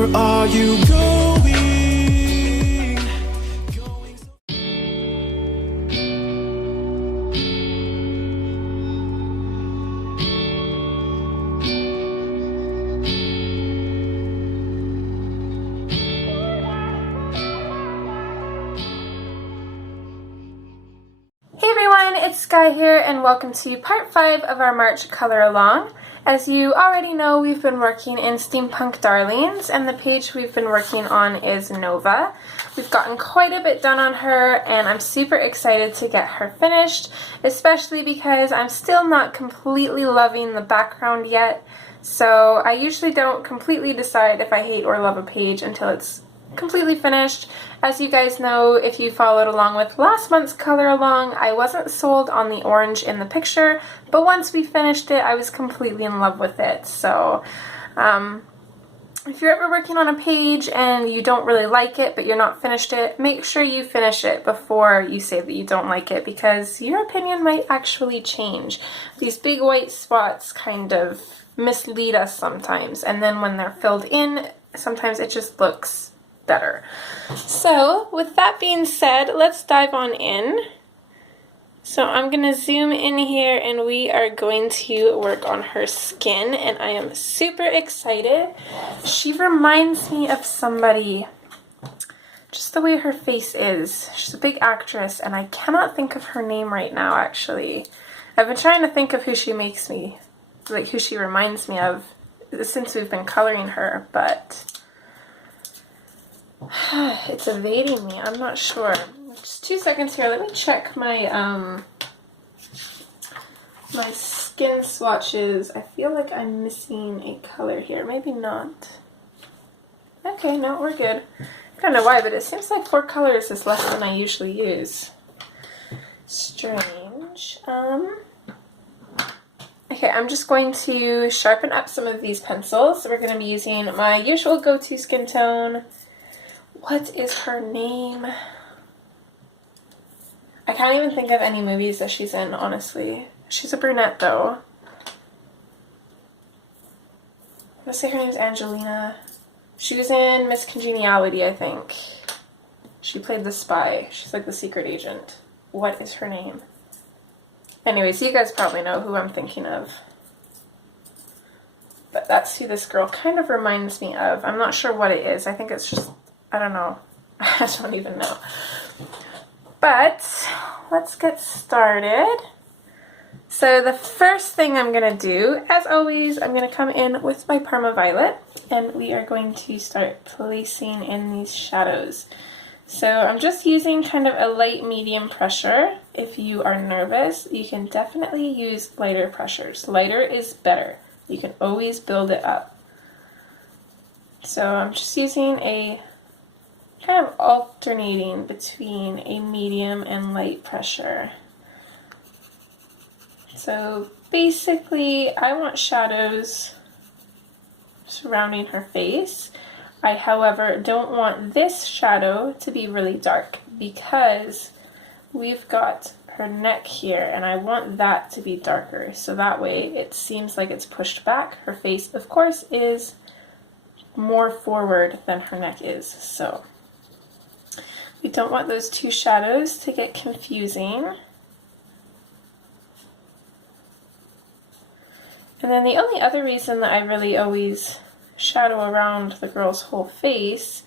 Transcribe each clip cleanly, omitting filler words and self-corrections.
Where are you going? Hey everyone, it's Skyee here and welcome to part 5 of our March color along. As you already know, we've been working in Steampunk Darlings and the page we've been working on is Nova. We've gotten quite a bit done on her and I'm super excited to get her finished, especially because I'm still not completely loving the background yet. So I usually don't completely decide if I hate or love a page until it's completely finished. As you guys know, if you followed along with last month's color along, I wasn't sold on the orange in the picture, but once we finished it, I was completely in love with it. So if you're ever working on a page and you don't really like it, but you're not finished it, make sure you finish it before you say that you don't like it, because your opinion might actually change. These big white spots kind of mislead us sometimes, and then when they're filled in, sometimes it just looks better. So with that being said, let's dive on in. So I'm going to zoom in here and we are going to work on her skin, and I am super excited. She reminds me of somebody, just the way her face is. She's a big actress and I cannot think of her name right now actually. I've been trying to think of who she makes me, like who she reminds me of since we've been coloring her, but it's evading me. I'm not sure. Just 2 seconds here. Let me check my my skin swatches. I feel like I'm missing a color here. Maybe not. Okay, no, we're good. I don't know why, but it seems like 4 colors is less than I usually use. Strange. Okay, I'm just going to sharpen up some of these pencils. We're going to be using my usual go-to skin tone. What is her name? I can't even think of any movies that she's in, honestly. She's a brunette, though. Let's say her name's Angelina. She was in Miss Congeniality, I think. She played the spy. She's like the secret agent. What is her name? Anyways, you guys probably know who I'm thinking of. But that's who this girl kind of reminds me of. I'm not sure what it is. I think it's just, I don't know. I don't even know. But let's get started. So the first thing I'm going to do, as always, I'm going to come in with my Parma Violet and we are going to start placing in these shadows. So I'm just using kind of a light medium pressure. If you are nervous, you can definitely use lighter pressures. Lighter is better. You can always build it up. So I'm just using a kind of alternating between a medium and light pressure. So basically I want shadows surrounding her face. I, however, don't want this shadow to be really dark because we've got her neck here and I want that to be darker, so that way it seems like it's pushed back. Her face, of course, is more forward than her neck is, so we don't want those two shadows to get confusing. And then the only other reason that I really always shadow around the girl's whole face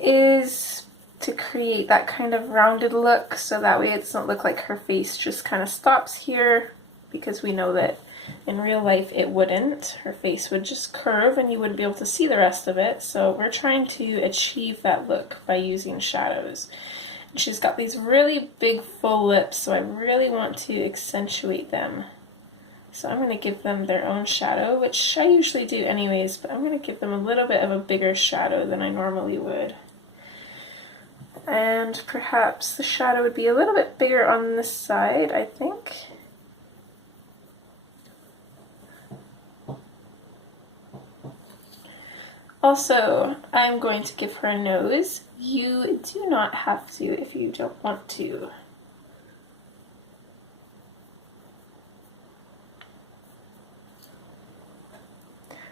is to create that kind of rounded look, so that way it doesn't look like her face just kind of stops here, because we know that in real life it wouldn't. Her face would just curve and you wouldn't be able to see the rest of it, so we're trying to achieve that look by using shadows. And she's got these really big full lips, so I really want to accentuate them. So I'm going to give them their own shadow, which I usually do anyways, but I'm going to give them a little bit of a bigger shadow than I normally would. And perhaps the shadow would be a little bit bigger on this side, I think. Also, I'm going to give her a nose. You do not have to if you don't want to.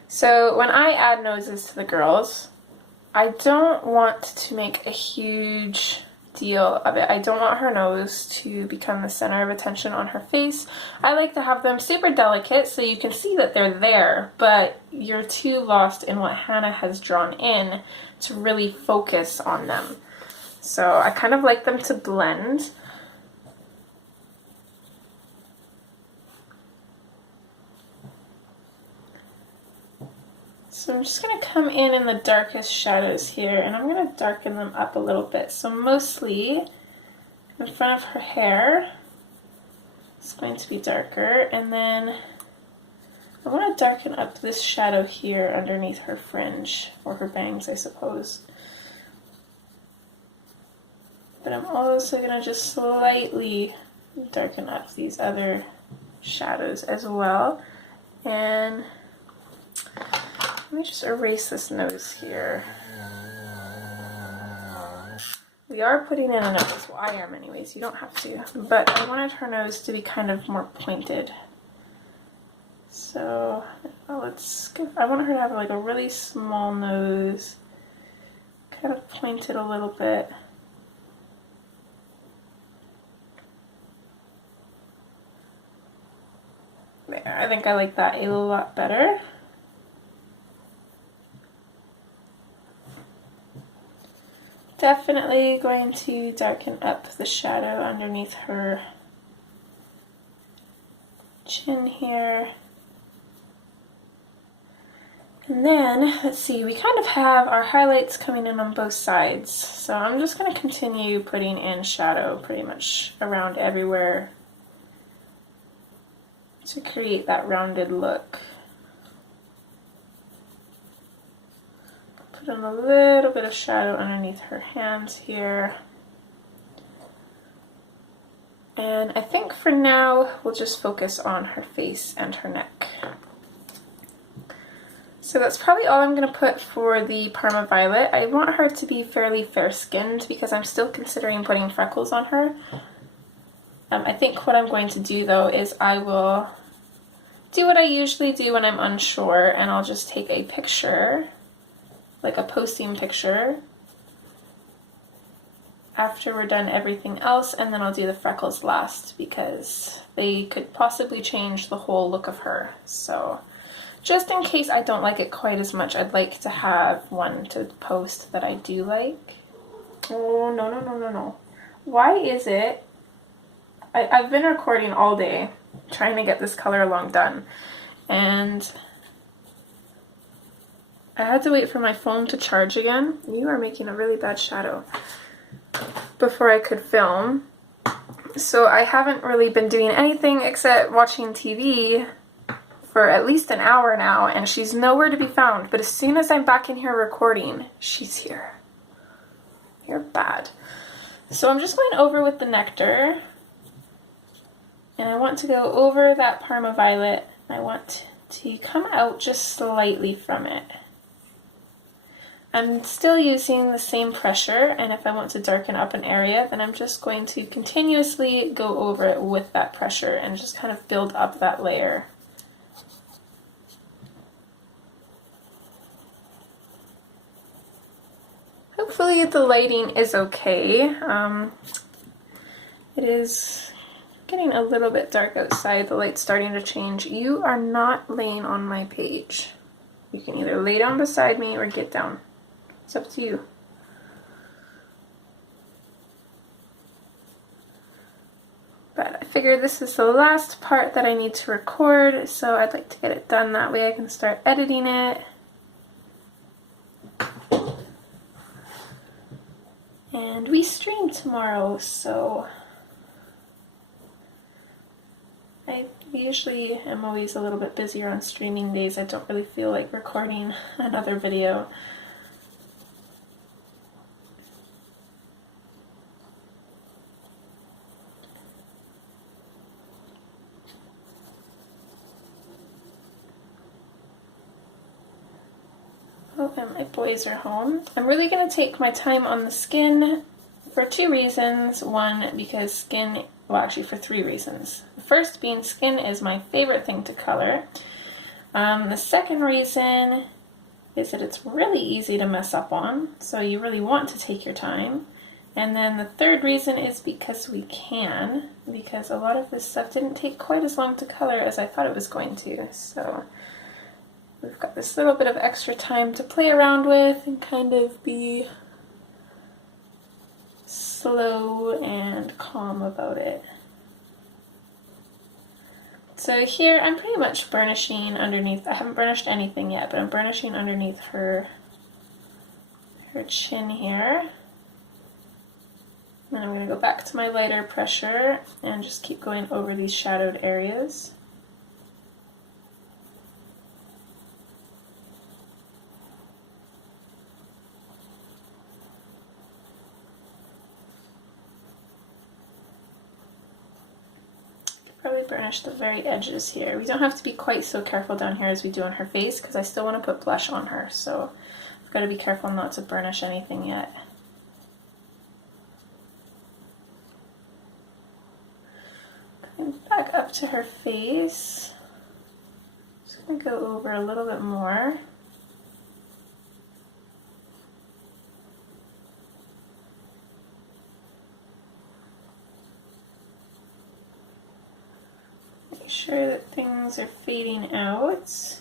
So when I add noses to the girls, I don't want to make a huge deal of it. I don't want her nose to become the center of attention on her face. I like to have them super delicate so you can see that they're there, but you're too lost in what Hannah has drawn in to really focus on them. So I kind of like them to blend. So I'm just going to come in the darkest shadows here, and I'm going to darken them up a little bit. So mostly in front of her hair, it's going to be darker, and then I want to darken up this shadow here underneath her fringe, or her bangs, I suppose. But I'm also going to just slightly darken up these other shadows as well. And let me just erase this nose here. We are putting in a nose. Well, I am anyways. You don't have to. But I wanted her nose to be kind of more pointed. So I want her to have like a really small nose. Kind of pointed a little bit. There. I think I like that a lot better. Definitely going to darken up the shadow underneath her chin here. And then, let's see, we kind of have our highlights coming in on both sides. So I'm just going to continue putting in shadow pretty much around everywhere to create that rounded look. Put in a little bit of shadow underneath her hands here. And I think for now we'll just focus on her face and her neck. So that's probably all I'm going to put for the Parma Violet. I want her to be fairly fair-skinned because I'm still considering putting freckles on her. I think what I'm going to do though is I will do what I usually do when I'm unsure, and I'll just take a picture, like a posting picture, after we're done everything else, and then I'll do the freckles last because they could possibly change the whole look of her. So just in case I don't like it quite as much, I'd like to have one to post that I do like. Oh, no. Why is it? I've been recording all day trying to get this color along done, and I had to wait for my phone to charge again. You are making a really bad shadow. Before I could film. So I haven't really been doing anything except watching TV for at least an hour now, and she's nowhere to be found. But as soon as I'm back in here recording, she's here. You're bad. So I'm just going over with the nectar, and I want to go over that Parma Violet. I want to come out just slightly from it. I'm still using the same pressure, and if I want to darken up an area, then I'm just going to continuously go over it with that pressure and just kind of build up that layer. Hopefully the lighting is okay. It is getting a little bit dark outside. The light's starting to change. You are not laying on my page. You can either lay down beside me or get down. It's up to you. But I figured this is the last part that I need to record, so I'd like to get it done. That way I can start editing it. And we stream tomorrow, so I usually am always a little bit busier on streaming days. I don't really feel like recording another video. Oh, and my boys are home. I'm really going to take my time on the skin for two reasons. One, because skin, well actually for three reasons. The first being skin is my favorite thing to color. The second reason is that it's really easy to mess up on, so you really want to take your time. And then the third reason is because we can, because a lot of this stuff didn't take quite as long to color as I thought it was going to. So we've got this little bit of extra time to play around with and kind of be slow and calm about it. So here I'm pretty much burnishing underneath. I haven't burnished anything yet, but I'm burnishing underneath her chin here. And I'm going to go back to my lighter pressure and just keep going over these shadowed areas. Probably burnish the very edges here. We don't have to be quite so careful down here as we do on her face because I still want to put blush on her, so I've got to be careful not to burnish anything yet. Back up to her face. Just going to go over a little bit more. Make sure that things are fading out.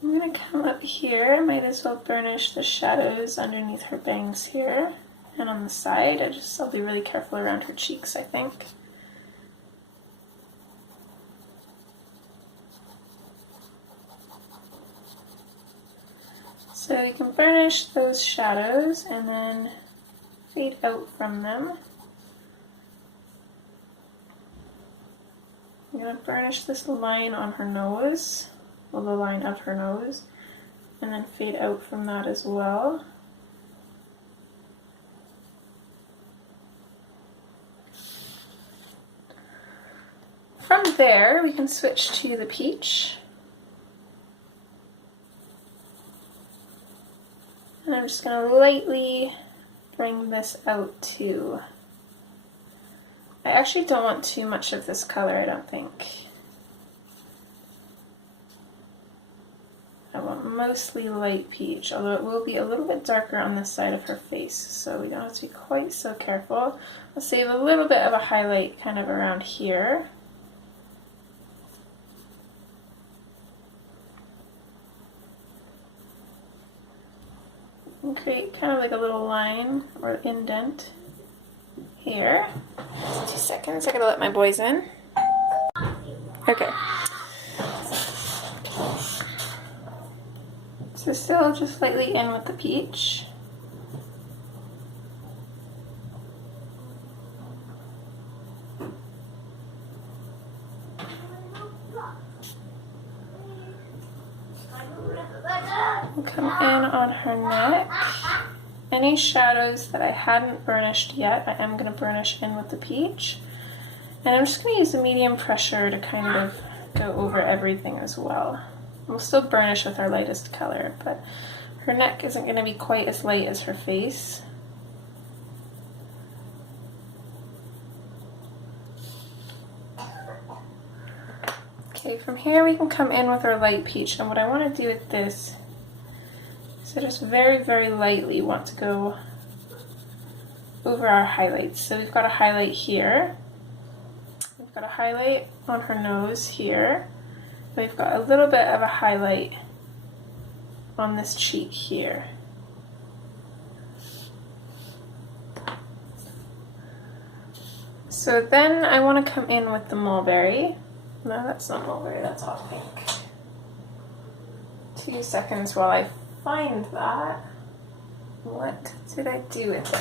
I'm going to come up here, might as well burnish the shadows underneath her bangs here and on the side. I'll be really careful around her cheeks, I think. So you can burnish those shadows and then fade out from them. I'm going to burnish this line on her nose. Well, the line of her nose, and then fade out from that as well. From there, we can switch to the peach. And I'm just going to lightly bring this out too. I actually don't want too much of this color, I don't think. I want mostly light peach, although it will be a little bit darker on this side of her face, so we don't have to be quite so careful. I'll save a little bit of a highlight kind of around here. And create kind of like a little line or indent here. 2 seconds, I gotta let my boys in. Okay. So still just slightly in with the peach. And come in on her neck. Any shadows that I hadn't burnished yet, I am going to burnish in with the peach. And I'm just going to use the medium pressure to kind of go over everything as well. We'll still burnish with our lightest color, but her neck isn't going to be quite as light as her face. Okay, from here we can come in with our light peach, and what I want to do with this is I just very, very lightly want to go over our highlights. So we've got a highlight here, we've got a highlight on her nose here, we've got a little bit of a highlight on this cheek here. So then I want to come in with the mulberry. No, that's not mulberry, that's hot pink. 2 seconds while I find that. What did I do with it?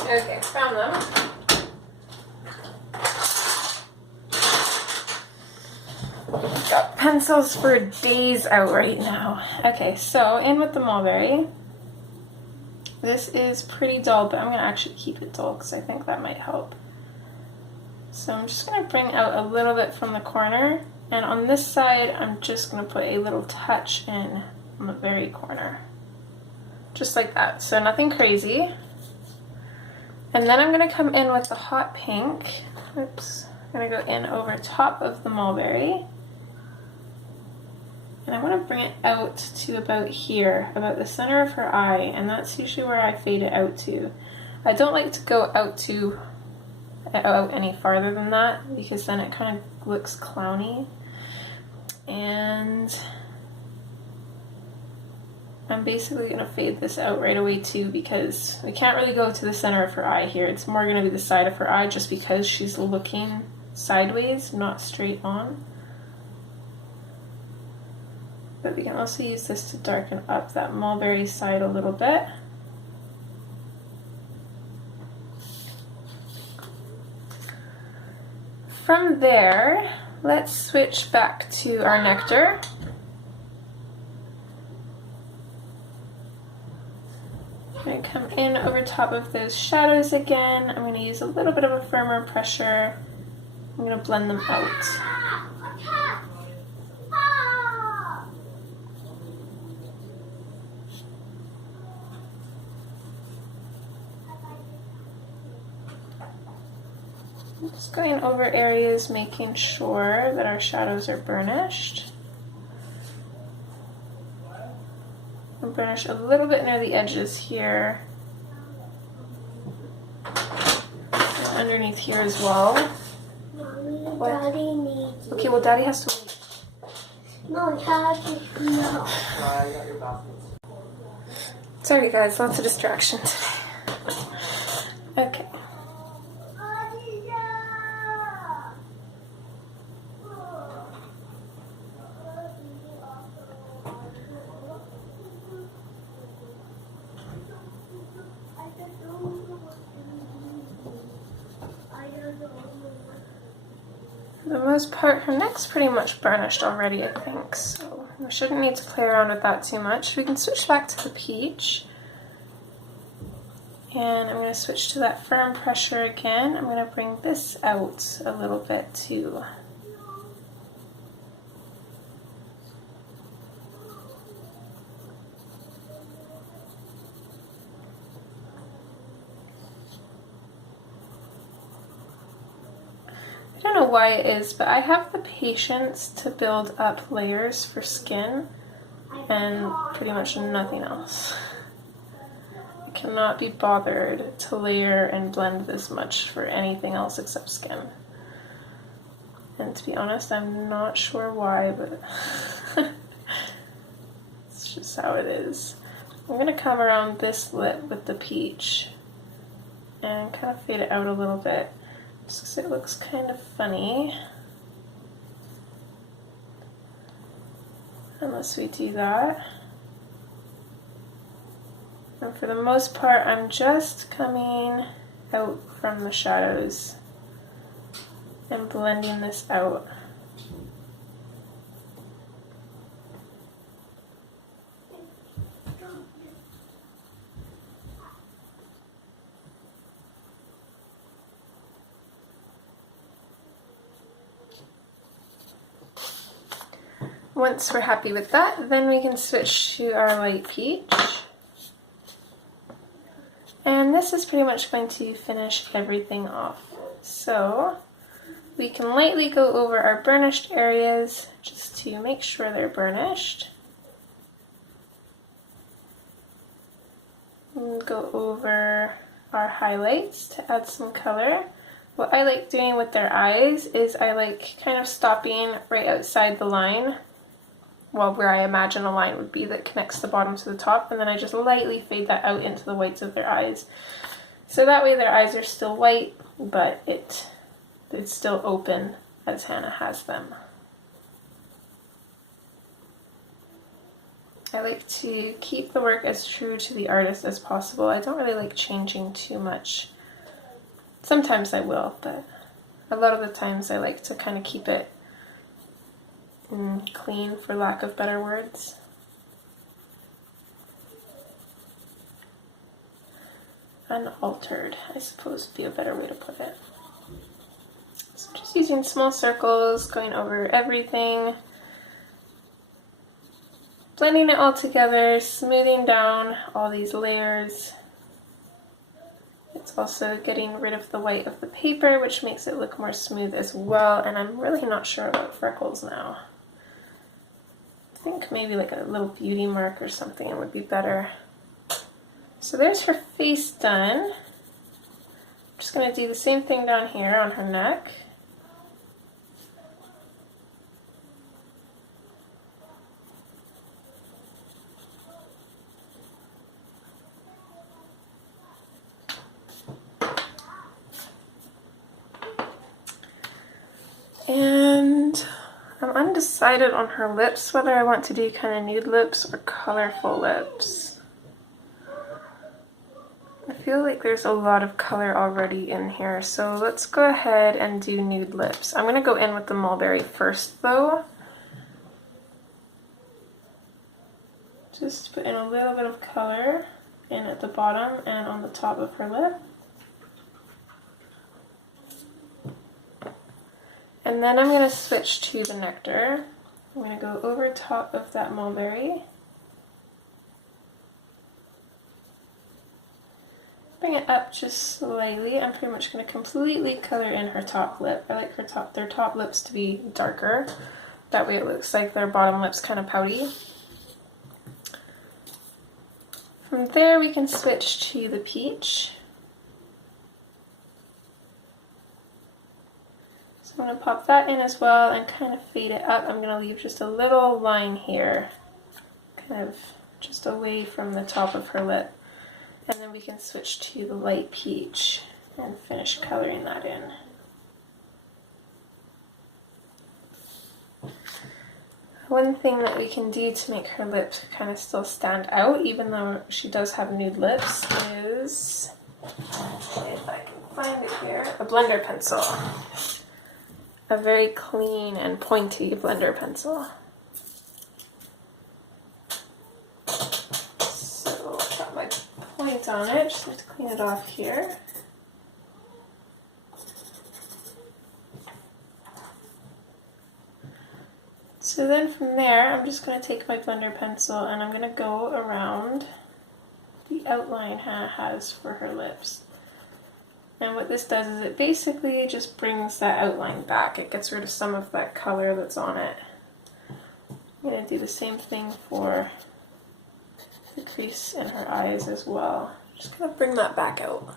Okay, found them. Got pencils for days out right now. Okay, so in with the mulberry. This is pretty dull, but I'm going to actually keep it dull because I think that might help. So I'm just going to bring out a little bit from the corner, and on this side I'm just going to put a little touch in on the very corner. Just like that, so nothing crazy. And then I'm going to come in with the hot pink. Oops. I'm going to go in over top of the mulberry. And I want to bring it out to about here, about the center of her eye, and that's usually where I fade it out to. I don't like to go out any farther than that because then it kind of looks clowny. And I'm basically going to fade this out right away too because we can't really go to the center of her eye here. It's more going to be the side of her eye just because she's looking sideways, not straight on. But we can also use this to darken up that mulberry side a little bit. From there, let's switch back to our nectar. I'm going to come in over top of those shadows again. I'm going to use a little bit of a firmer pressure. I'm going to blend them out. Just going over areas, making sure that our shadows are burnished. And burnish a little bit near the edges here. And underneath here as well. Mommy, What? Daddy needs you. Okay, well Daddy has to wait. No, Daddy, no. Sorry guys, lots of distraction today. Okay. For the most part, her neck's pretty much burnished already, I think, so we shouldn't need to play around with that too much. We can switch back to the peach. And I'm going to switch to that firm pressure again. I'm going to bring this out a little bit too. I don't know why it is, but I have the patience to build up layers for skin and pretty much nothing else. I cannot be bothered to layer and blend this much for anything else except skin. And to be honest, I'm not sure why, but it's just how it is. I'm going to come around this lip with the peach and kind of fade it out a little bit. Just because it looks kind of funny. Unless we do that. And for the most part, I'm just coming out from the shadows and blending this out. Once we're happy with that, then we can switch to our light peach. And this is pretty much going to finish everything off. So we can lightly go over our burnished areas just to make sure they're burnished. And go over our highlights to add some color. What I like doing with their eyes is I like kind of stopping right outside the line. Well, where I imagine a line would be that connects the bottom to the top, and then I just lightly fade that out into the whites of their eyes. So that way their eyes are still white, but it's still open as Hannah has them. I like to keep the work as true to the artist as possible. I don't really like changing too much. Sometimes I will, but a lot of the times I like to kind of keep it clean, for lack of better words. unaltered, I suppose would be a better way to put it. So just using small circles, going over everything, blending it all together, smoothing down all these layers. It's also getting rid of the white of the paper, which makes it look more smooth as well, and I'm really not sure about freckles now. I think maybe like a little beauty mark or something would be better. So there's her face done. I'm just going to do the same thing down here on her neck. And I'm undecided on her lips, whether I want to do kind of nude lips or colorful lips. I feel like there's a lot of color already in here, so let's go ahead and do nude lips. I'm going to go in with the mulberry first though. Just put in a little bit of color in at the bottom and on the top of her lip. And then I'm going to switch to the nectar. I'm going to go over top of that mulberry. Bring it up just slightly. I'm pretty much going to completely color in her top lip. I like their top lips to be darker. That way it looks like their bottom lip's kind of pouty. From there we can switch to the peach. I'm going to pop that in as well and kind of fade it up. I'm going to leave just a little line here, kind of just away from the top of her lip. And then we can switch to the light peach and finish coloring that in. One thing that we can do to make her lips kind of still stand out, even though she does have nude lips, is, if I can find it here, a blender pencil. A very clean and pointy blender pencil. So I've got my point on it, just have to clean it off here. So then from there, I'm just going to take my blender pencil and I'm going to go around the outline Hannah has for her lips. And what this does is it basically just brings that outline back. It gets rid of some of that color that's on it. I'm going to do the same thing for the crease in her eyes as well. Just going to bring that back out.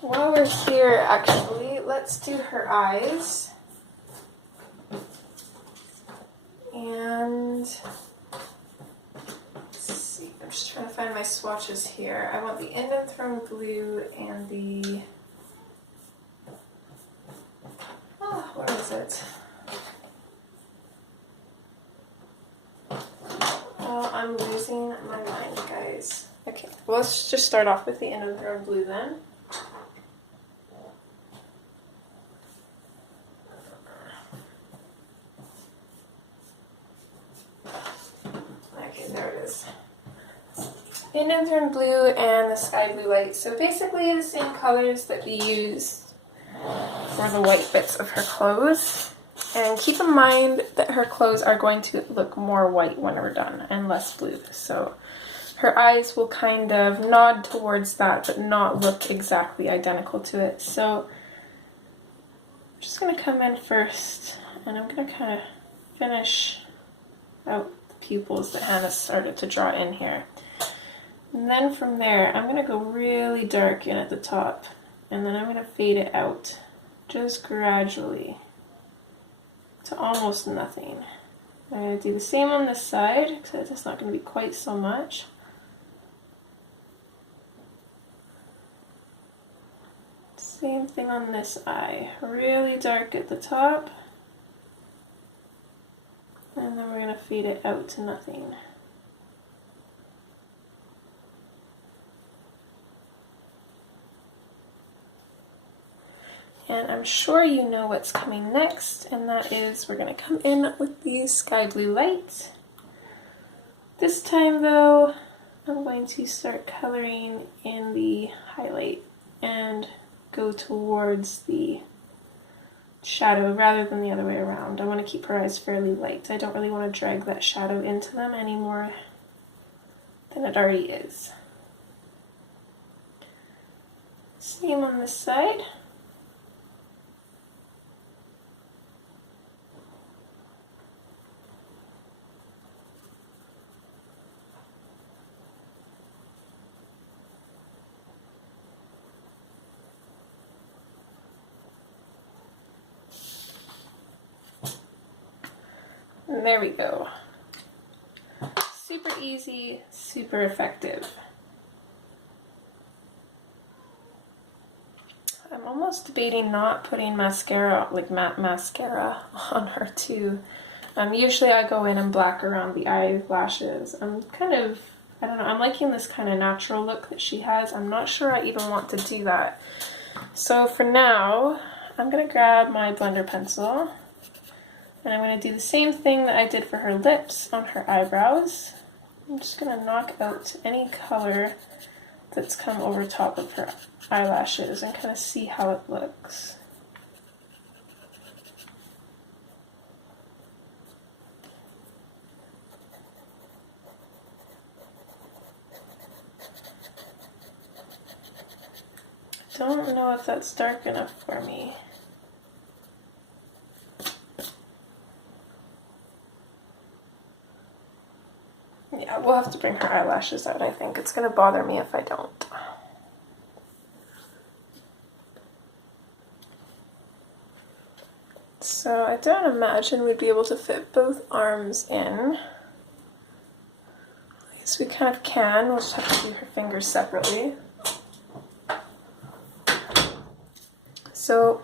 While we're here, actually, let's do her eyes. And I'm just trying to find my swatches here. I want the Indanthrone blue and the, what is it? Oh, I'm losing my mind, guys. Okay, well, let's just start off with the Indanthrone blue then. Okay, there it is. Indanthrone blue and the sky blue light. So basically the same colors that we used for the white bits of her clothes. And keep in mind that her clothes are going to look more white when we're done and less blue. So her eyes will kind of nod towards that but not look exactly identical to it. So I'm just going to come in first and I'm going to kind of finish out the pupils that Hannah started to draw in here. And then from there, I'm going to go really dark in at the top, and then I'm going to fade it out, just gradually, to almost nothing. I'm going to do the same on this side, except it's not going to be quite so much. Same thing on this eye, really dark at the top, and then we're going to fade it out to nothing. And I'm sure you know what's coming next, and that is we're going to come in with the sky blue light. This time though, I'm going to start coloring in the highlight and go towards the shadow rather than the other way around. I want to keep her eyes fairly light. I don't really want to drag that shadow into them any more than it already is. Same on this side. And there we go. Super easy, super effective. I'm almost debating not putting mascara, like matte mascara, on her too. Usually I go in and black around the eyelashes. I'm kind of, I don't know, I'm liking this kind of natural look that she has. I'm not sure I even want to do that. So for now, I'm going to grab my blender pencil. And I'm going to do the same thing that I did for her lips on her eyebrows. I'm just going to knock out any color that's come over top of her eyelashes and kind of see how it looks. Don't know if that's dark enough for me. Yeah, we'll have to bring her eyelashes out, I think. It's going to bother me if I don't. So I don't imagine we'd be able to fit both arms in. At least we kind of can. We'll just have to do her fingers separately. So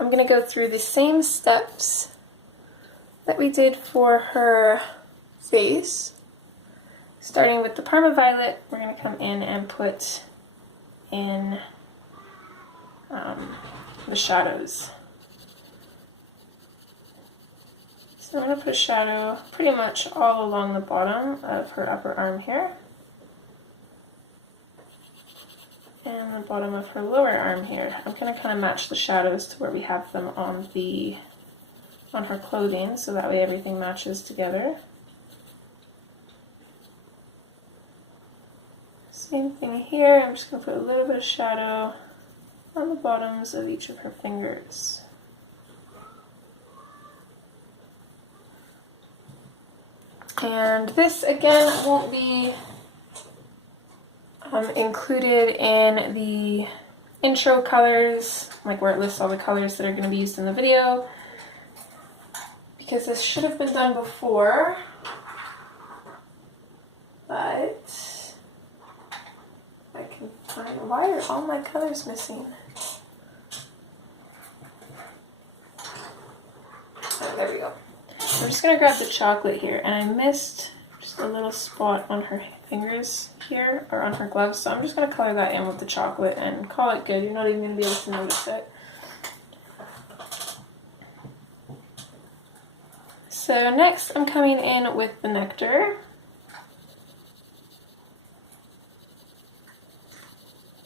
I'm going to go through the same steps that we did for her face. Starting with the Parma Violet, we're going to come in and put in the shadows. So I'm going to put a shadow pretty much all along the bottom of her upper arm here. And the bottom of her lower arm here. I'm going to kind of match the shadows to where we have them on her clothing, so that way everything matches together. Same thing here, I'm just going to put a little bit of shadow on the bottoms of each of her fingers. And this again won't be included in the intro colors, like where it lists all the colors that are going to be used in the video, because this should have been done before, but I can find, why are all my colors missing? Oh, there we go. I'm just going to grab the chocolate here, and I missed just a little spot on her fingers here, or on her gloves, so I'm just going to color that in with the chocolate and call it good. You're not even going to be able to notice it. So next I'm coming in with the nectar.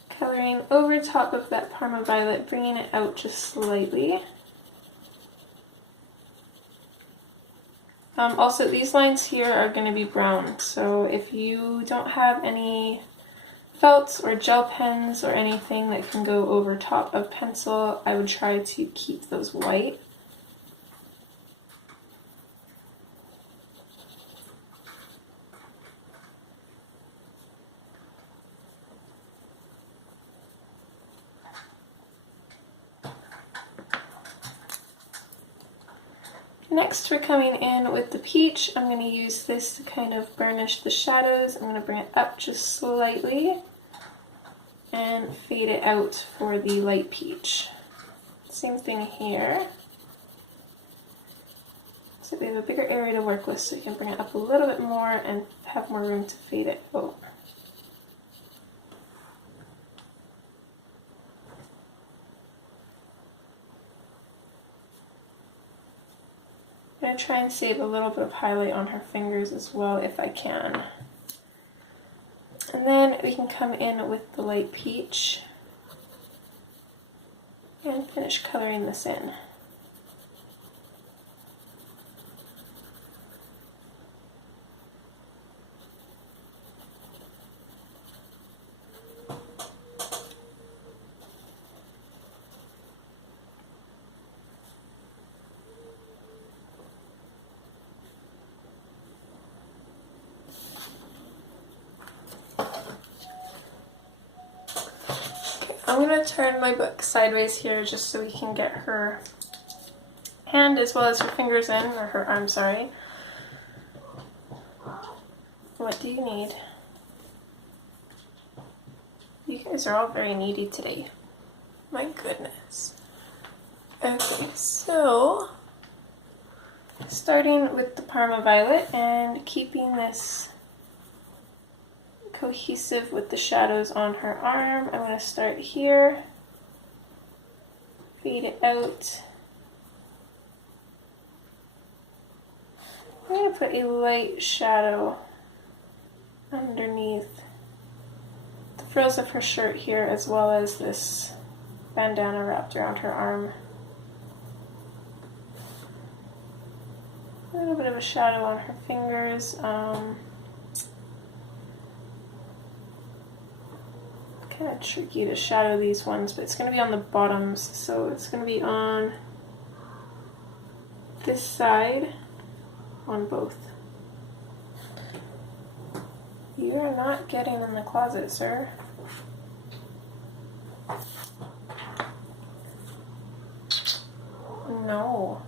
Coloring over top of that Parma Violet, bringing it out just slightly. Also, these lines here are going to be brown, so if you don't have any felts or gel pens or anything that can go over top of pencil, I would try to keep those white. Next we're coming in with the peach. I'm going to use this to kind of burnish the shadows. I'm going to bring it up just slightly and fade it out for the light peach. Same thing here. So we have a bigger area to work with, so you can bring it up a little bit more and have more room to fade it out. try and save a little bit of highlight on her fingers as well if I can. And then we can come in with the light peach and finish coloring this in. I'm going to turn my book sideways here just so we can get her hand as well as her fingers in, or her arm, sorry. What do you need? You guys are all very needy today. My goodness. Okay, so starting with the Parma Violet and keeping this cohesive with the shadows on her arm. I'm going to start here, fade it out. I'm going to put a light shadow underneath the frills of her shirt here, as well as this bandana wrapped around her arm. A little bit of a shadow on her fingers. Kind of tricky to shadow these ones, but it's going to be on the bottoms, so it's going to be on this side, on both. You are not getting in the closet, sir. No.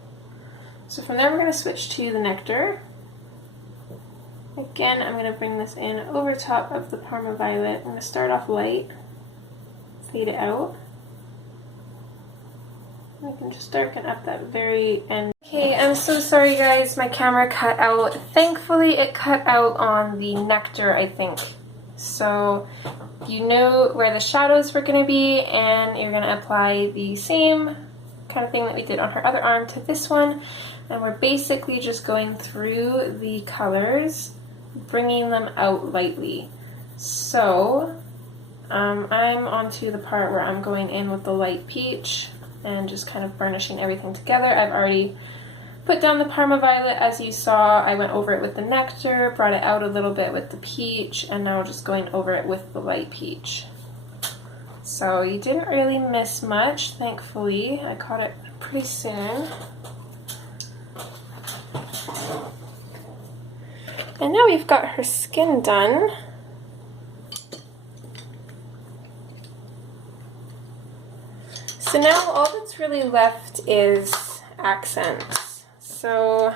So from there we're going to switch to the nectar. Again, I'm going to bring this in over top of the Parma Violet. I'm going to start off light, fade it out. I can just darken up that very end. Okay, I'm so sorry guys, my camera cut out. Thankfully it cut out on the nectar, I think. So you know where the shadows were going to be, and you're going to apply the same kind of thing that we did on her other arm to this one. And we're basically just going through the colors, bringing them out lightly. So I'm onto the part where I'm going in with the light peach and just kind of burnishing everything together. I've already put down the Parma Violet, as you saw. I went over it with the nectar, brought it out a little bit with the peach, and now just going over it with the light peach. So you didn't really miss much, thankfully. I caught it pretty soon. And now we've got her skin done. So now all that's really left is accents. So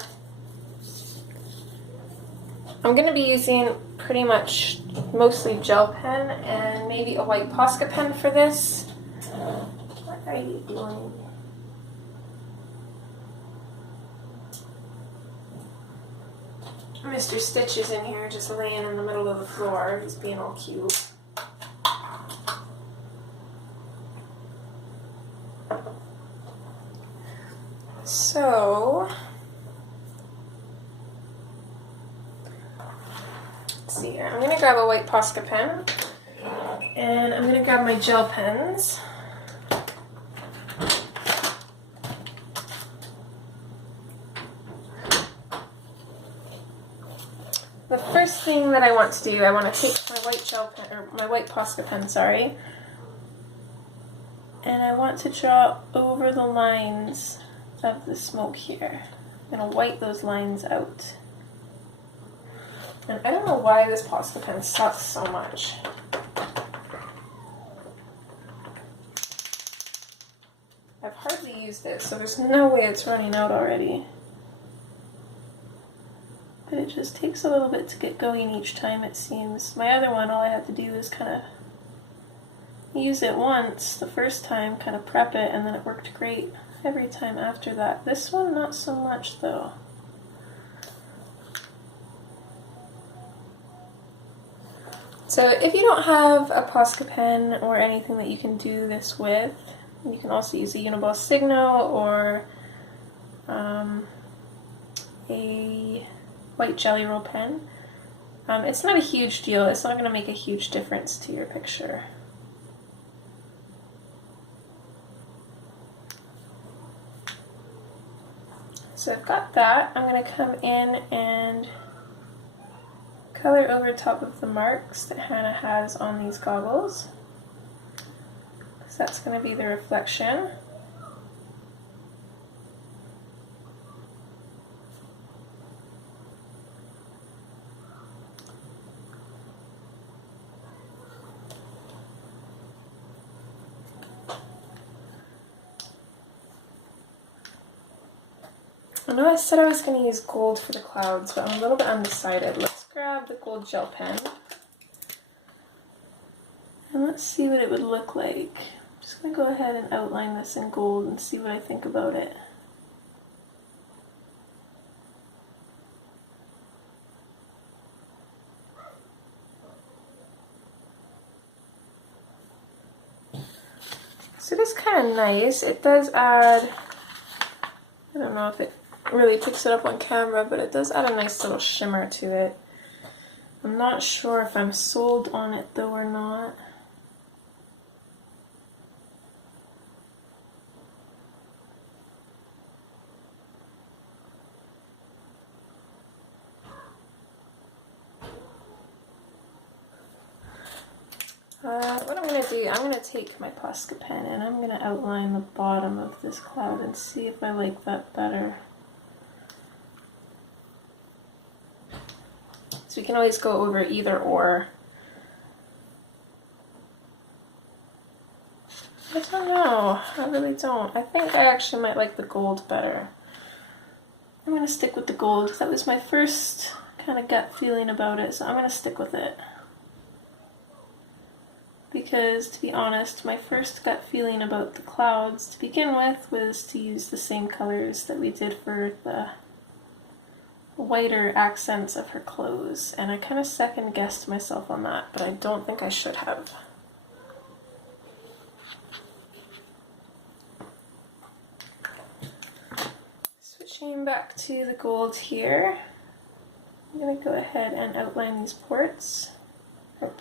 I'm going to be using pretty much mostly gel pen and maybe a white Posca pen for this. What are you doing? Mr. Stitch is in here just laying in the middle of the floor. He's being all cute. So, let's see here. I'm going to grab a white Posca pen, and I'm going to grab my gel pens. The first thing that I want to do, I want to take my white gel pen, or my white Posca pen, sorry, and I want to draw over the lines of the smoke here. I'm going to white those lines out. And I don't know why this Posca pen sucks so much. I've hardly used it, so there's no way it's running out already. But it just takes a little bit to get going each time, it seems. My other one, all I had to do was kind of use it once the first time, kind of prep it, and then it worked great every time after that. This one, not so much though. So if you don't have a Posca pen or anything that you can do this with, you can also use a Uniball Signo or a white Jelly Roll pen. It's not a huge deal. It's not going to make a huge difference to your picture. So I've got that. I'm going to come in and color over top of the marks that Hannah has on these goggles. So that's going to be the reflection. I know I said I was going to use gold for the clouds, but I'm a little bit undecided. Let's grab the gold gel pen. And let's see what it would look like. I'm just going to go ahead and outline this in gold and see what I think about it. So it is kind of nice. It does add, I don't know if it really picks it up on camera, but it does add a nice little shimmer to it. I'm not sure if I'm sold on it though or not. What I'm going to do, I'm going to take my Posca pen and I'm going to outline the bottom of this cloud and see if I like that better. So we can always go over either or. I don't know, I really don't. I think I actually might like the gold better. I'm going to stick with the gold. That was my first kind of gut feeling about it, so I'm going to stick with it. Because, to be honest, my first gut feeling about the clouds to begin with was to use the same colors that we did for the whiter accents of her clothes, and I kind of second guessed myself on that, but I don't think I should have. Switching back to the gold here, I'm going to go ahead and outline these ports, or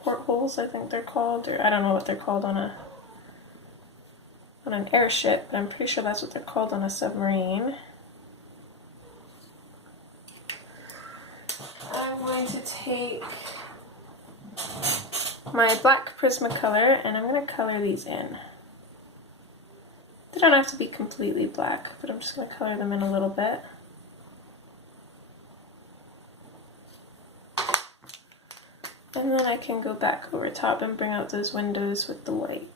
portholes I think they're called, or I don't know what they're called on an airship, but I'm pretty sure that's what they're called on a submarine. I'm going to take my black Prismacolor and I'm going to color these in. They don't have to be completely black, but I'm just going to color them in a little bit. And then I can go back over top and bring out those windows with the white.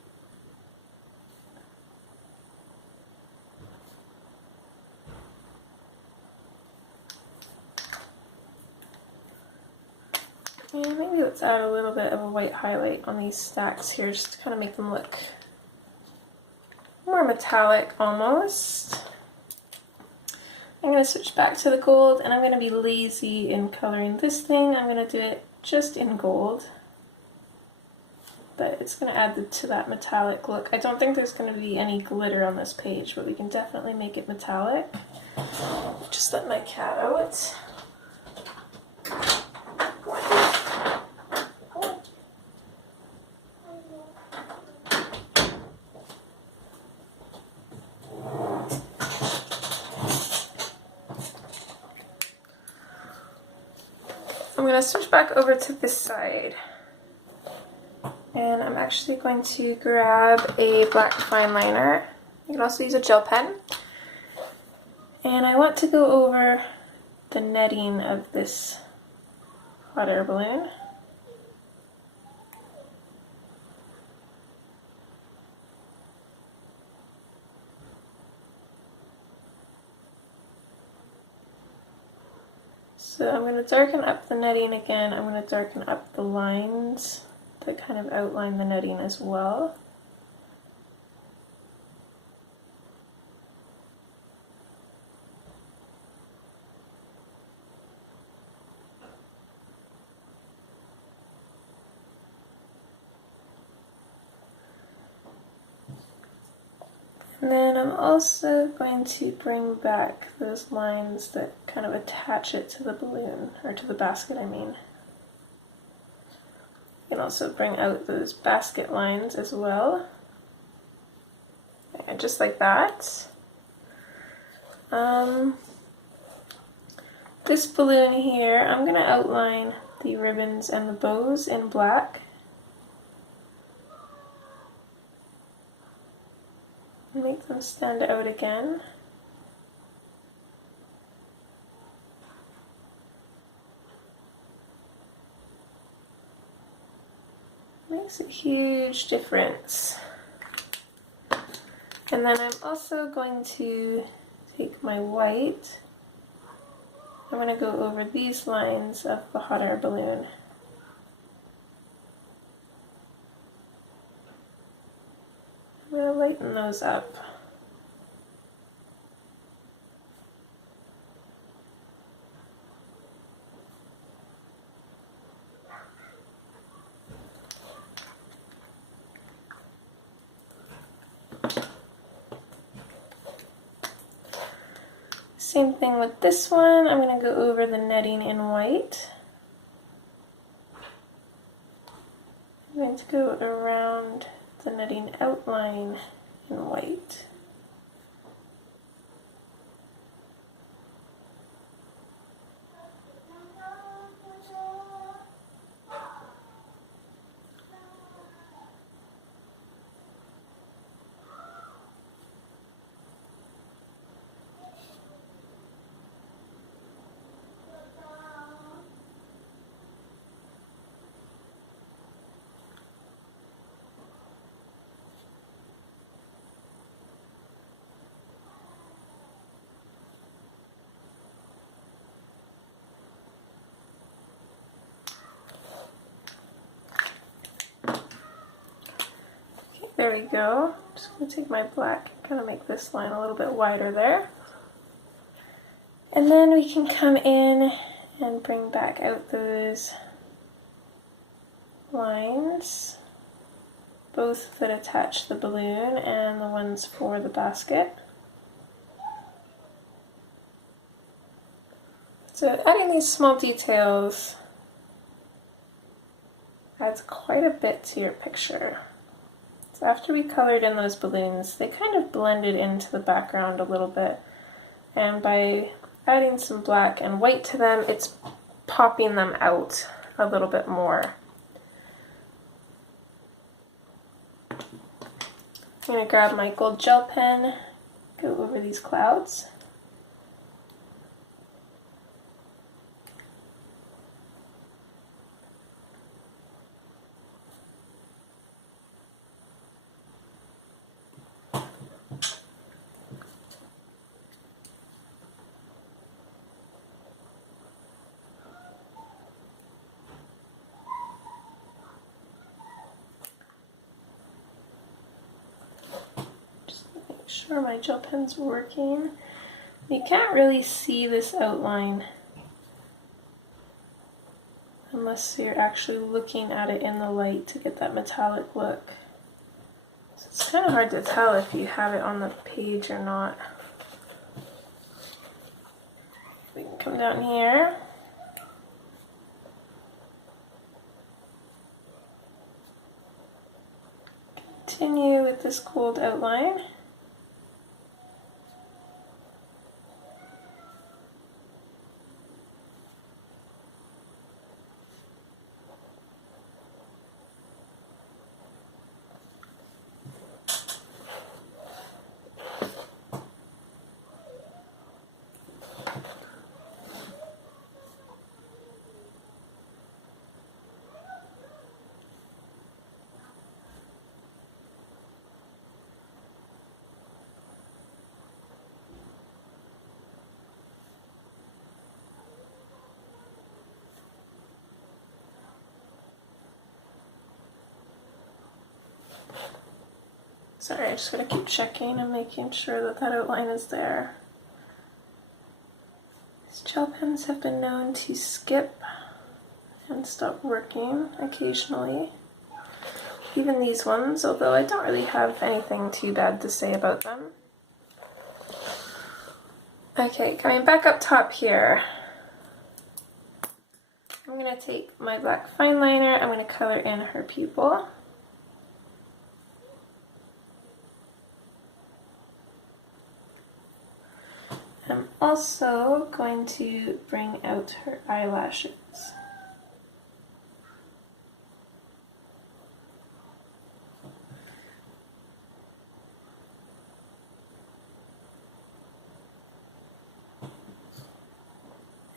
And maybe let's add a little bit of a white highlight on these stacks here just to kind of make them look more metallic almost. I'm going to switch back to the gold and I'm going to be lazy in coloring this thing. I'm going to do it just in gold, but it's going to add to that metallic look. I don't think there's going to be any glitter on this page, but we can definitely make it metallic. Just let my cat out. I'm going to switch back over to this side, and I'm actually going to grab a black fine liner. You can also use a gel pen, and I want to go over the netting of this hot air balloon. So I'm going to darken up the netting again. I'm going to darken up the lines that kind of outline the netting as well. And And then I'm also going to bring back those lines that kind of attach it to the balloon, or to the basket, I mean. You can also bring out those basket lines as well. And just like that. This balloon here, I'm going to outline the ribbons and the bows in black. Make them stand out again. Makes a huge difference. And then I'm also going to take my white. I'm going to go over these lines of the hot air balloon. I'm going to lighten those up. Same thing with this one. I'm going to go over the netting in white. I'm going to go around the netting outline in white. There we go. I'm just going to take my black and kind of make this line a little bit wider there. And then we can come in and bring back out those lines, both that attach the balloon and the ones for the basket. So adding these small details adds quite a bit to your picture. So after we colored in those balloons, they kind of blended into the background a little bit. And by adding some black and white to them, it's popping them out a little bit more. I'm going to grab my gold gel pen, go over these clouds. Sure my gel pen's working. You can't really see this outline unless you're actually looking at it in the light to get that metallic look. So it's kind of hard to tell if you have it on the page or not. We can come down here. Continue with this gold outline. Sorry, I just gotta keep checking and making sure that that outline is there. These gel pens have been known to skip and stop working occasionally. Even these ones, although I don't really have anything too bad to say about them. Okay, coming back up top here, I'm going to take my black fine liner, I'm going to color in her pupil. I'm also going to bring out her eyelashes.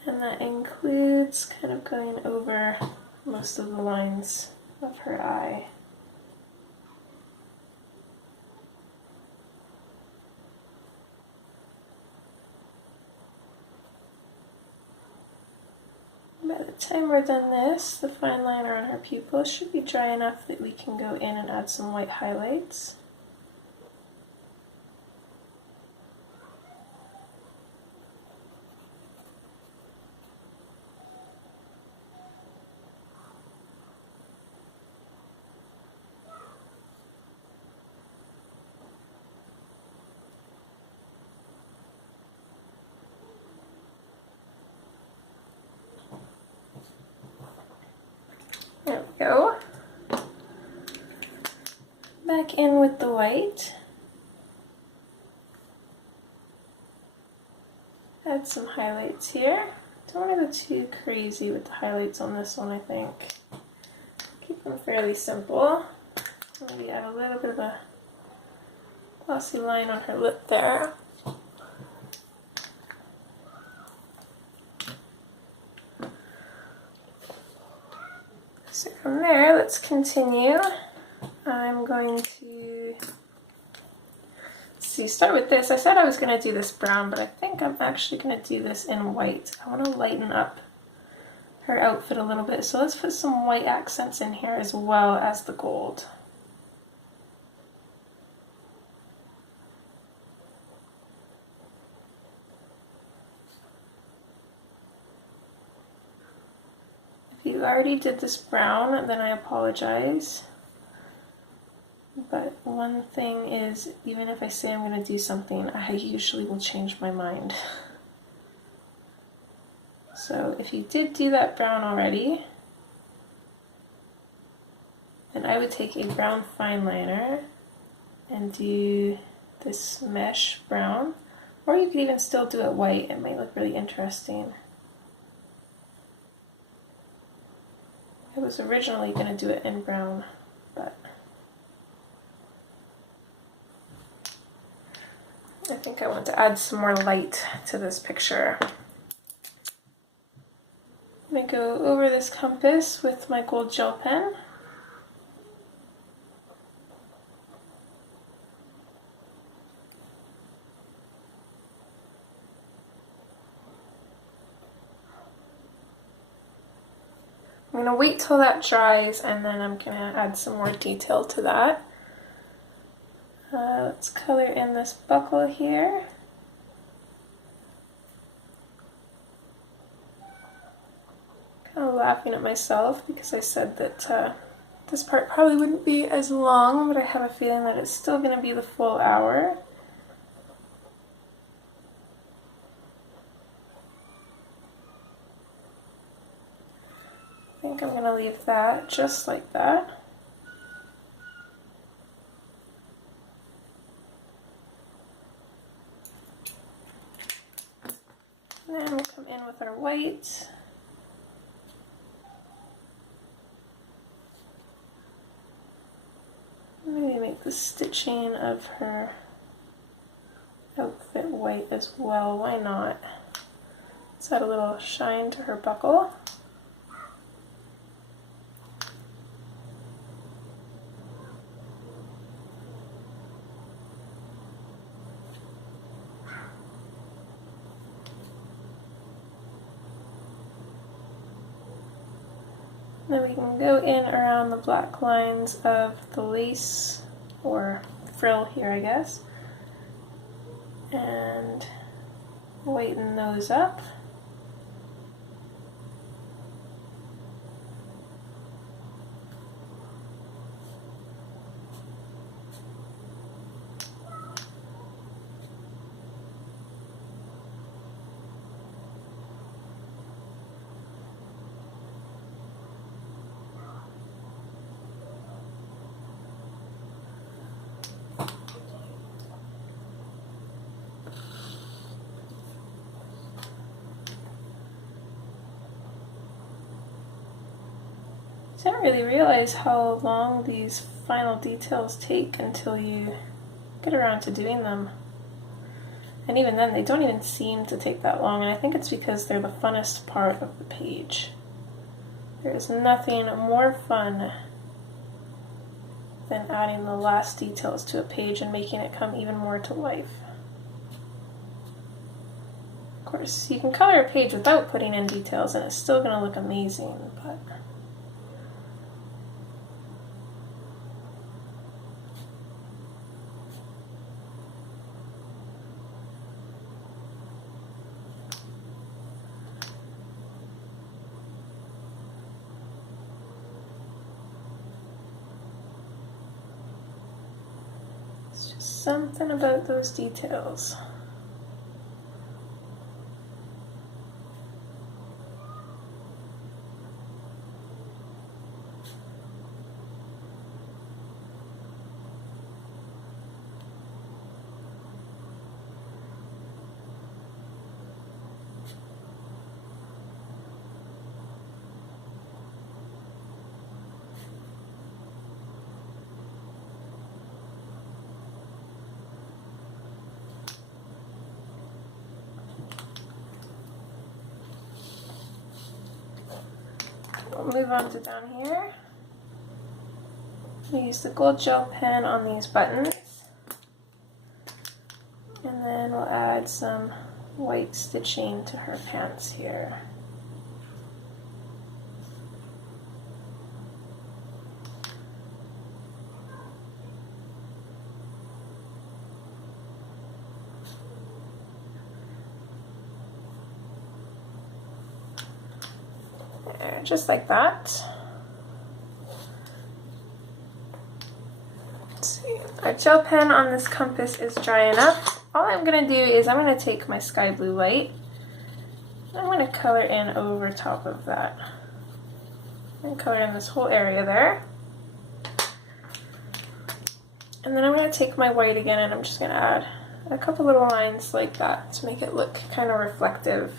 And that includes kind of going over most of the lines of her eye. By the time we're done this, the fine liner on her pupil should be dry enough that we can go in and add some white highlights. There we go. Back in with the white. Add some highlights here. Don't want to go too crazy with the highlights on this one, I think. Keep them fairly simple. Maybe add a little bit of a glossy line on her lip there. So from there, let's continue. I'm going to start with this. I said I was going to do this brown, but I think I'm actually going to do this in white. I want to lighten up her outfit a little bit. So let's put some white accents in here as well as the gold. If you already did this brown, then I apologize. But one thing is, even if I say I'm going to do something, I usually will change my mind. So if you did do that brown already, then I would take a brown fine liner and do this mesh brown. Or you could even still do it white, it might look really interesting. I was originally going to do it in brown, but I think I want to add some more light to this picture. I'm going to go over this compass with my gold gel pen. I'm going to wait till that dries and then I'm going to add some more detail to that. Let's color in this buckle here. Kind of laughing at myself because I said that this part probably wouldn't be as long, but I have a feeling that it's still going to be the full hour. I think I'm going to leave that just like that. And then we'll come in with our white. Maybe make the stitching of her outfit white as well. Why not? Let's add a little shine to her buckle. Then we can go in around the black lines of the lace, or frill here I guess, and whiten those up. Didn't really realize how long these final details take until you get around to doing them. And even then, they don't even seem to take that long, and I think it's because they're the funnest part of the page. There is nothing more fun than adding the last details to a page and making it come even more to life. Of course, you can color a page without putting in details and it's still going to look amazing, but it's just something about those details. We'll move on to down here. We use the gold gel pen on these buttons. And then we'll add some white stitching to her pants here. There, just like that. Let's see. Our gel pen on this compass is dry enough. All I'm going to do is I'm going to take my sky blue light and I'm going to color in over top of that. And color in this whole area there. And then I'm going to take my white again and I'm just going to add a couple little lines like that to make it look kind of reflective.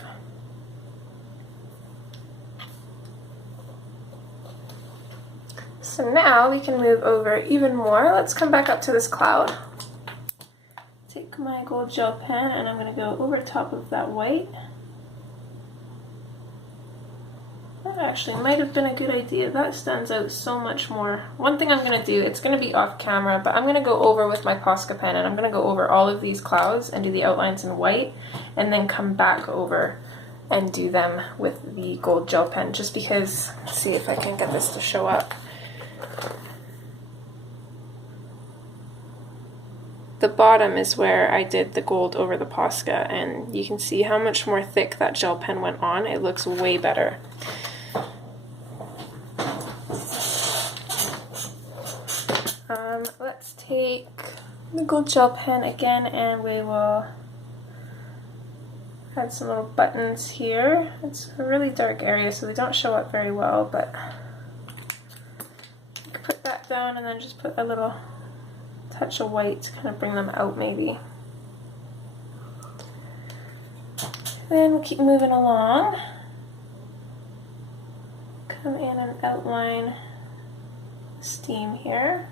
So now we can move over even more. Let's come back up to this cloud. Take my gold gel pen and I'm going to go over top of that white. That actually might have been a good idea. That stands out so much more. One thing I'm going to do, it's going to be off camera, but I'm going to go over with my Posca pen and I'm going to go over all of these clouds and do the outlines in white and then come back over and do them with the gold gel pen just because, let's see if I can get this to show up. The bottom is where I did the gold over the Posca, and you can see how much more thick that gel pen went on. It looks way better. Let's take the gold gel pen again and we will add some little buttons here. It's a really dark area so they don't show up very well, but you can put that down and then just put a little touch of white to kind of bring them out maybe. Then we'll keep moving along. Come in and outline steam here.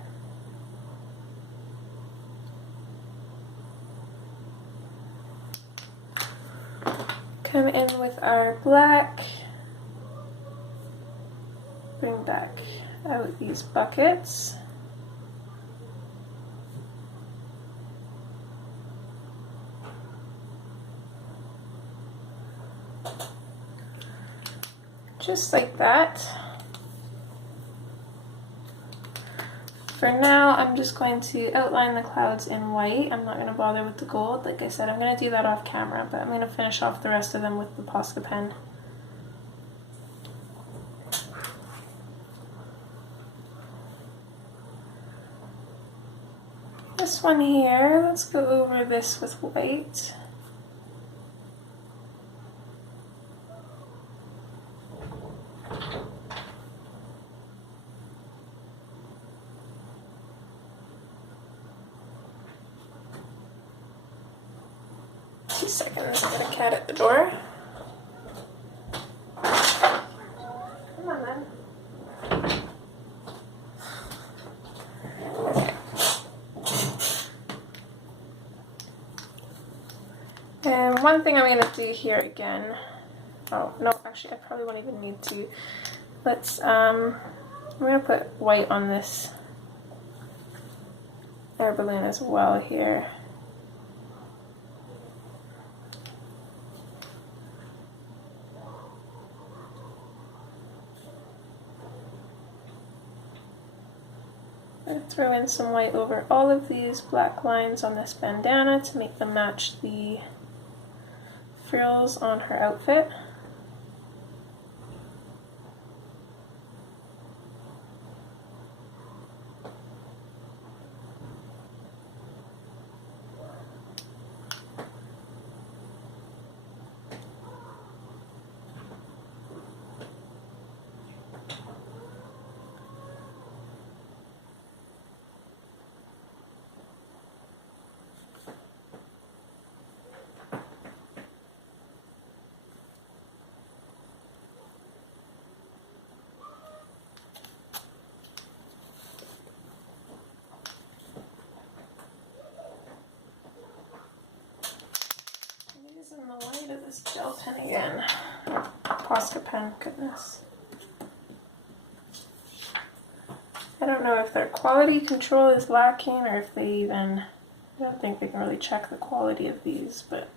Come in with our black. Bring back out these buckets. Just like that. For now, I'm just going to outline the clouds in white. I'm not going to bother with the gold. Like I said, I'm going to do that off camera, but I'm going to finish off the rest of them with the Posca pen. This one here, let's go over this with white. Seconds, I got a cat at the door. Come on then. one thing I'm going to do here again, oh no, actually I probably won't even need to. Let's, I'm going to put white on this air balloon as well here. I'm going to throw in some white over all of these black lines on this bandana to make them match the frills on her outfit. Using the light of this gel pen again. Posca pen, goodness. I don't know if their quality control is lacking or if they even, I don't think they can really check the quality of these, but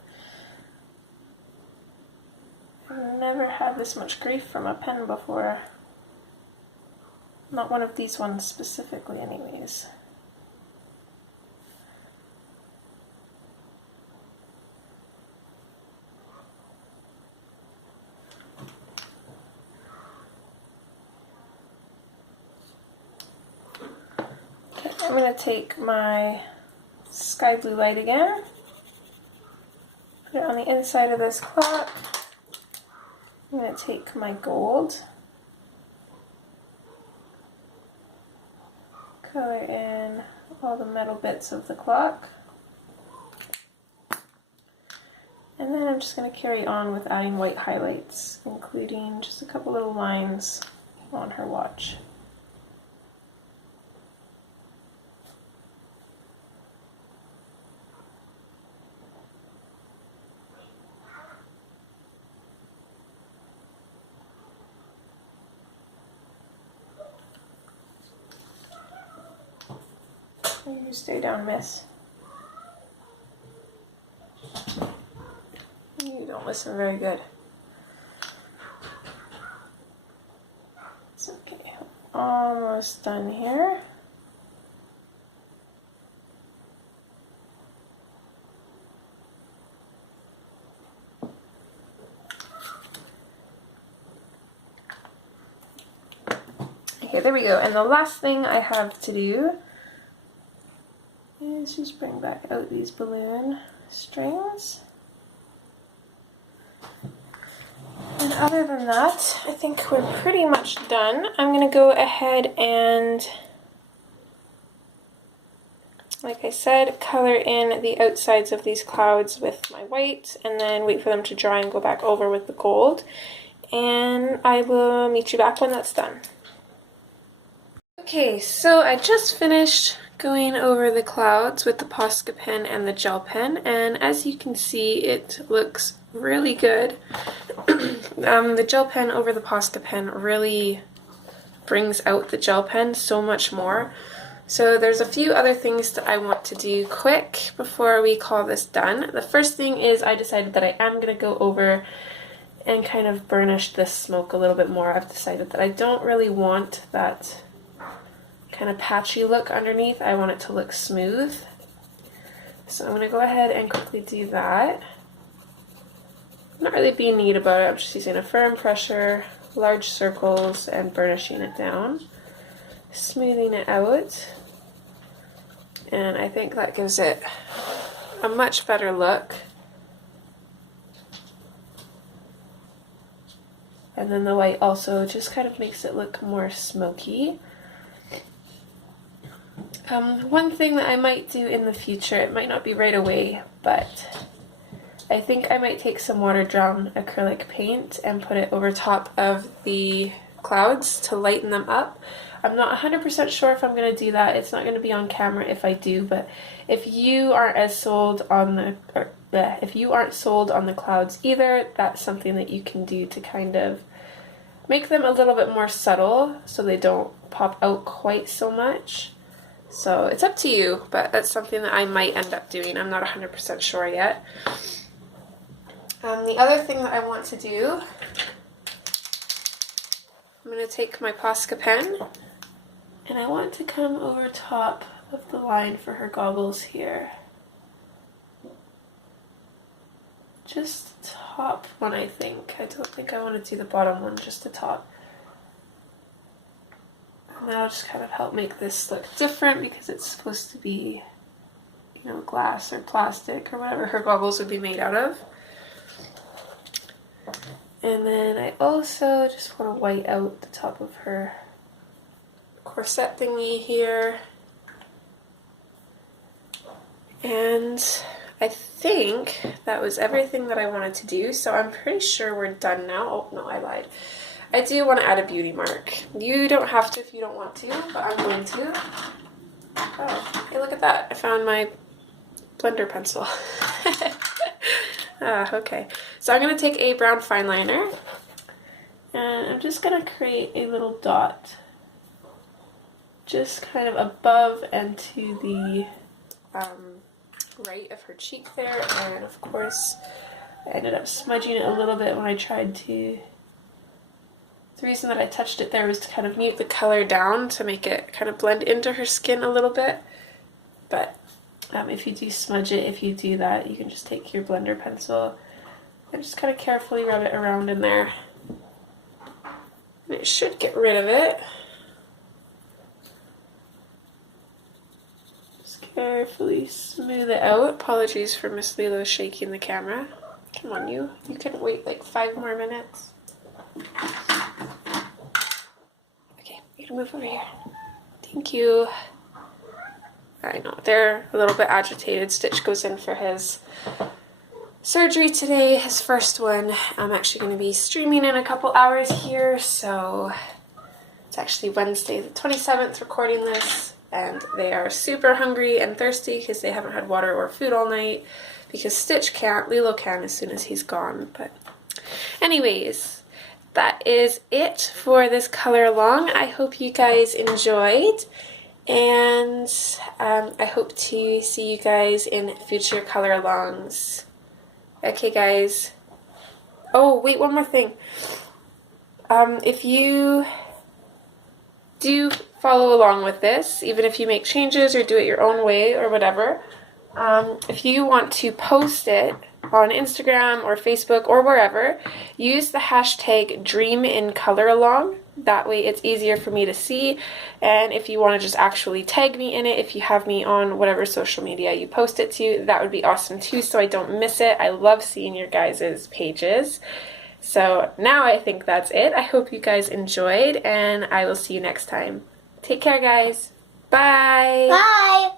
I've never had this much grief from a pen before. Not one of these ones specifically anyways. I'm going to take my sky blue light again, put it on the inside of this clock. I'm going to take my gold, color in all the metal bits of the clock, and then I'm just going to carry on with adding white highlights, including just a couple little lines on her watch. You stay down, miss. You don't listen very good. It's okay. Almost done here. Okay, there we go. And the last thing I have to do is just bring back out these balloon strings. And other than that, I think we're pretty much done. I'm going to go ahead and, like I said, color in the outsides of these clouds with my white, and then wait for them to dry and go back over with the gold. And I will meet you back when that's done. Okay, so I just finished going over the clouds with the Posca pen and the gel pen, and as you can see, it looks really good. The gel pen over the Posca pen really brings out the gel pen so much more. So there's a few other things that I want to do quick before we call this done. The first thing is I decided that I am going to go over and kind of burnish this smoke a little bit more. I've decided that I don't really want that kind of patchy look underneath. I want it to look smooth. So I'm going to go ahead and quickly do that. I'm not really being neat about it. I'm just using a firm pressure, large circles, and burnishing it down. Smoothing it out. And I think that gives it a much better look. And then the white also just kind of makes it look more smoky. One thing that I might do in the future, it might not be right away, but I think I might take some watered down acrylic paint and put it over top of the clouds to lighten them up. I'm not 100% sure if I'm going to do that. It's not going to be on camera if I do, but if you aren't as sold on if you aren't sold on the clouds either, that's something that you can do to kind of make them a little bit more subtle so they don't pop out quite so much. So it's up to you, but that's something that I might end up doing. I'm not 100% sure yet. The other thing that I want to do, I'm going to take my Posca pen and I want to come over top of the line for her goggles here. Just the top one, I think. I don't think I want to do the bottom one, just the top. And that'll just kind of help make this look different because it's supposed to be, you know, glass or plastic or whatever her goggles would be made out of. And then I also just want to white out the top of her corset thingy here. And I think that was everything that I wanted to do, so I'm pretty sure we're done now. Oh, no, I lied. I do want to add a beauty mark. You don't have to if you don't want to, but I'm going to. Oh, hey, look at that. I found my blender pencil. Okay. So I'm going to take a brown fine liner, and I'm just going to create a little dot just kind of above and to the right of her cheek there, and of course I ended up smudging it a little bit when I tried to. The reason that I touched it there was to kind of mute the color down to make it kind of blend into her skin a little bit, but if you do smudge it, if you do that, you can just take your blender pencil and just kind of carefully rub it around in there, and it should get rid of it. Carefully smooth it out. Apologies for Miss Lilo shaking the camera. Come on, you can wait like 5 more minutes. Okay, you can move over here. Thank you. I know, they're a little bit agitated. Stitch goes in for his surgery today, his first one. I'm actually going to be streaming in a couple hours here, so it's actually Wednesday the 27th recording this. And they are super hungry and thirsty because they haven't had water or food all night, because Stitch can't, Lilo can as soon as he's gone. But anyways, that is it for this color along. I hope you guys enjoyed, and I hope to see you guys in future color alongs. Okay guys. Oh wait, one more thing. If you do follow along with this, even if you make changes or do it your own way or whatever, if you want to post it on Instagram or Facebook or wherever, use the hashtag DreamInColorAlong. That way it's easier for me to see. And if you want to just actually tag me in it, if you have me on whatever social media you post it to, that would be awesome too, so I don't miss it. I love seeing your guys' pages. So now I think that's it. I hope you guys enjoyed, and I will see you next time. Take care, guys. Bye. Bye.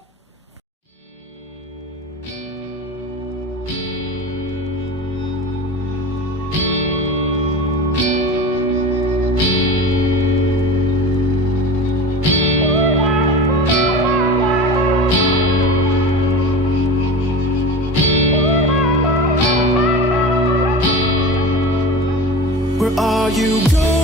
Where are you going?